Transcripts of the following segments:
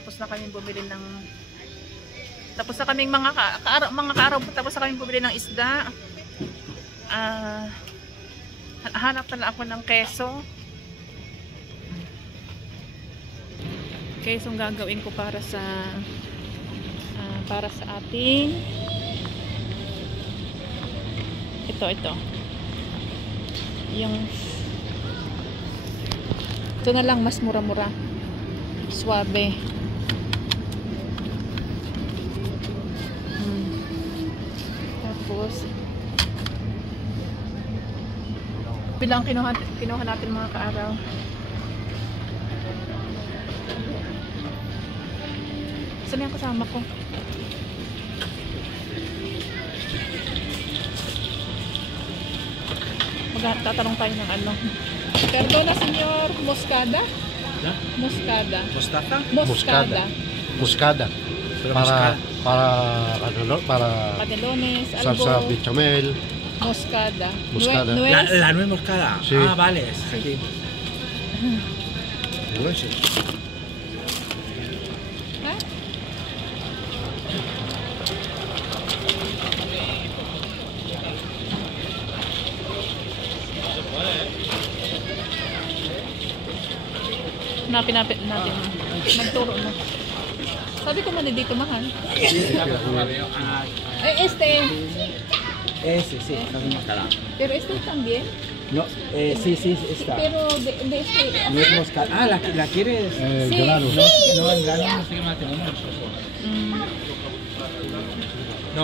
tapos na kami bumili ng tapos na kaming mga kaaraw tapos na kami bumili ng isda. Hanap na ako ng keso. Kesong gagawin ko para sa ating ito yung ito na lang, mas mura-mura, suabe. Tapos bilang kinuha natin mga kaaraw. Saan yung kasama ko? Magtatanong tayo ng ano. Perdona, senyor. Moscada? ¿Ya? Moscada. ¿Mostarda? Moscada. Moscada. Para Canelones, salsa algo. bechamel. Moscada. Moscada. La nuez moscada. Sí. Ah, vale. Sí. Nueces. Ha? Hanapin natin. Magturo mo. Sabi ko man dito mahal. Ese, sí, la nuez moscada. Pero también. No, sí, está. Pero de Nuez moscada. Ah, ¿la quieres? Sí. Grano. No, en grano no sé qué más tenemos. No,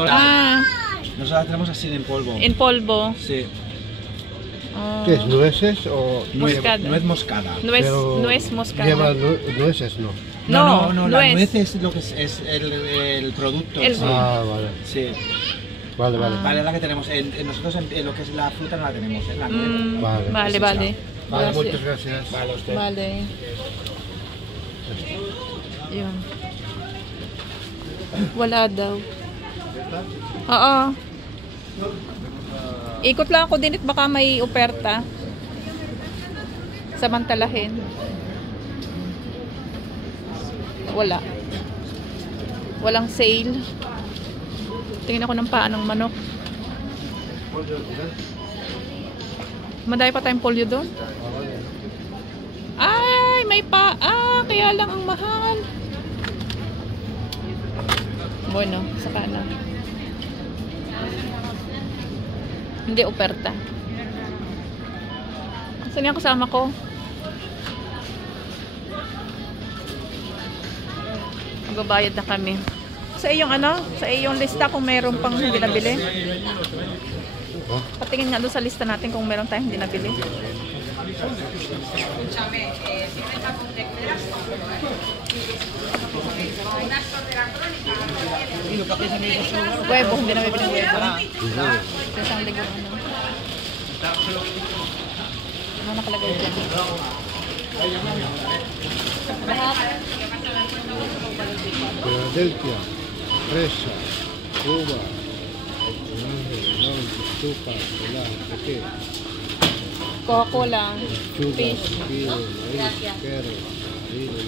nosotros la tenemos así en polvo. En polvo. Sí. ¿Qué es? ¿Nueces o...? Moscada. Nuez moscada. Nuez moscada. Lleva nueces, ¿no? No, la nuez. nuez es lo que es el producto. El- sí. Ah, vale. Sí. Vale. Vale, la que tenemos. Nosotros en lo que es la fruta no la tenemos, ¿eh? La nuez. Vale. Vale. Vale, muchas gracias. Vale, usted. Vale. Yun. Wala daw. Oo. Ikot lang ako din at baka may oferta. Samantalahin. Wala. Walang sale. Tingin ako ng paa ng manok. Madami pa tayong polyo doon. Ay, may paa. Kaya lang ang mahal. Bueno, saka na. Hindi oferta. Saan yung kasama ko? Magbabayad na kami. Sa iyong ano? Sa iyong lista kung mayroon pang hindi nabili. Patingin nga doon sa lista natin kung mayroon tayong hindi nabili. Huevo, hindi na bibili ng huevo. Isang ligo ano. Ano nakalagay dyan? Lahat. Philadelphia, fresa, uva, tupa, café, Coca-Cola. chugas, Fish. piro, maíz, quero, harina,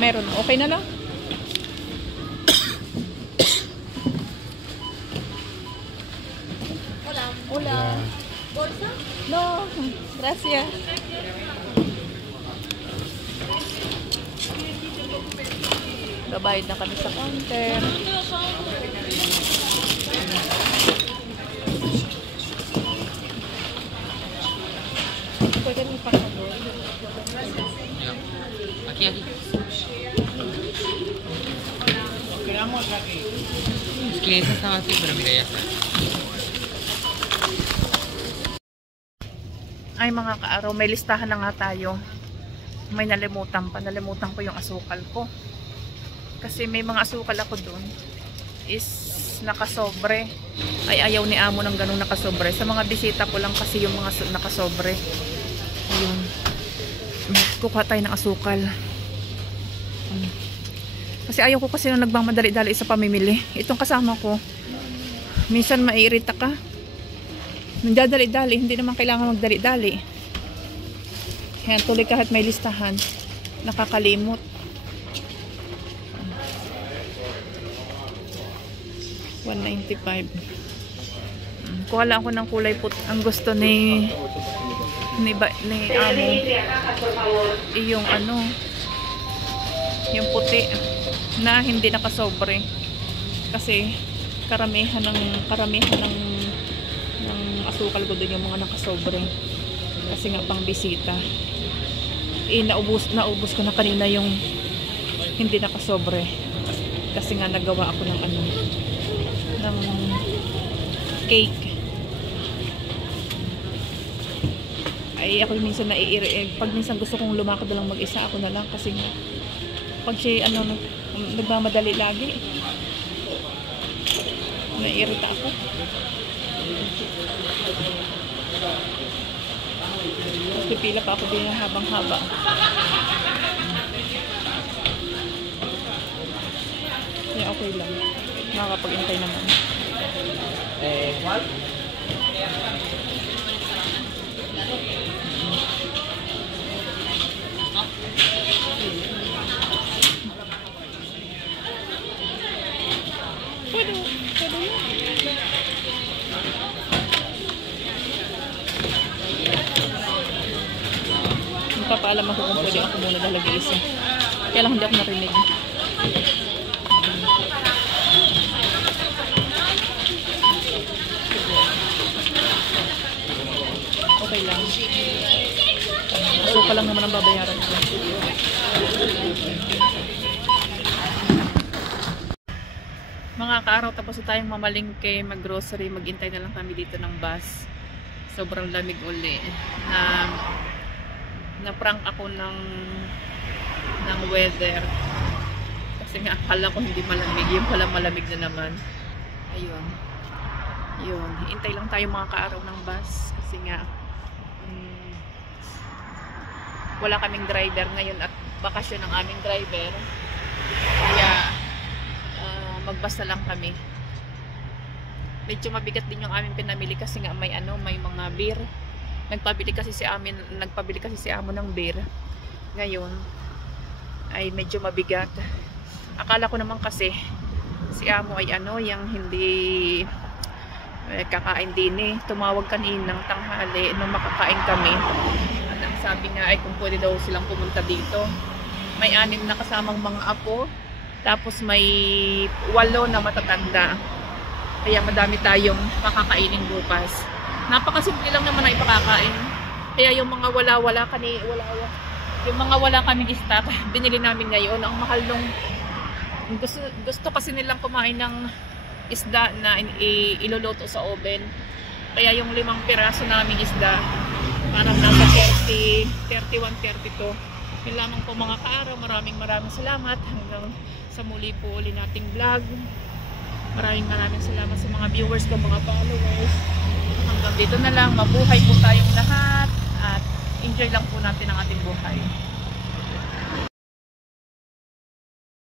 Meron. Okay na lang. Hola. ¿Bolsa? No. Gracias. Babayad na kami sa counter. Pwede mo pa na doon. Aquí. Es que esa estaba así, pero mira, ya está. Ay mga kaaraw, may listahan na nga tayo. May nalimutan pa. Nalimutan ko yung asukal ko. Kasi may mga asukal ako doon is nakasobre. Ay ayaw ni amo ng ganung nakasobre. Sa mga bisita ko lang kasi yung mga nakasobre. Ayun. Kukuha tayo ng asukal. Kasi ayaw ko kasi nung nagmamadali-dali sa pamimili. Itong kasama ko, minsan maiirita ka. Nagdadali-dali, hindi naman kailangan magdali-dali. Kaya tuloy kahit may listahan, nakakalimot. 195. Kuha lang ako ng kulay puti. Ang gusto ni amo yung ano, yung puti na hindi nakasobre. Kasi karamihan ng asukal ko doon yung mga nakasobre. Kasi nga pang bisita. Naubos ko na kanina yung hindi nakasobre. Kasi nga nagawa ako ng ano, ng cake. Ay ako minsan pag minsan gusto kong lumakad lang mag-isa, ako na lang kasi nga pag siya ano nagmamadali lagi, naiirita ako. Tapos pipila pa ako din habang haba. Yeah, okay lang. Nakakapag-intay naman. Pwede yan. Magpapaalam ako kung pwede ako muna talaga isa. Kaya lang hindi ako narinig. Okay lang. Asuka lang naman ang babayaran ko. Mga kaaraw, tapos na tayong mamalingke, mag-grocery, mag-intay na lang kami dito ng bus. Sobrang lamig uli. Na-prank ako ng weather. Kasi nga akala ko hindi malamig. Yung pala malamig na naman. Ayun. Yun. Hintay lang tayo mga kaaraw ng bus. Kasi nga wala kaming driver ngayon at bakasyon ng aming driver. Kaya magbas na lang kami. Medyo mabigat din yung aming pinamili kasi nga may mga beer. Nagpabili kasi si amo ng beer. Ngayon ay medyo mabigat. Akala ko naman kasi si amo ay yung hindi kakain din eh. Tumawag kaninang tanghali nung makakain kami. At ang sabi nga ay kung pwede daw silang pumunta dito. May 6 na kasamang mga apo. Tapos may 8 na matatanda. Kaya madami tayong makakainin bukas. Napakasimple lang naman na ipakakain. Kaya yung mga wala kaming stock, binili namin ngayon. Ang mahal nung gusto kasi nilang kumain ng isda na iluluto sa oven. Kaya yung 5 piraso namin isda, parang nasa 31, 32. Yun lamang po mga kaaraw. Maraming salamat. Hanggang sa muli po ulit nating vlog. Maraming salamat sa mga viewers ko, mga followers. Hanggang dito na lang. Mabuhay po tayong lahat. At enjoy lang po natin ang ating buhay.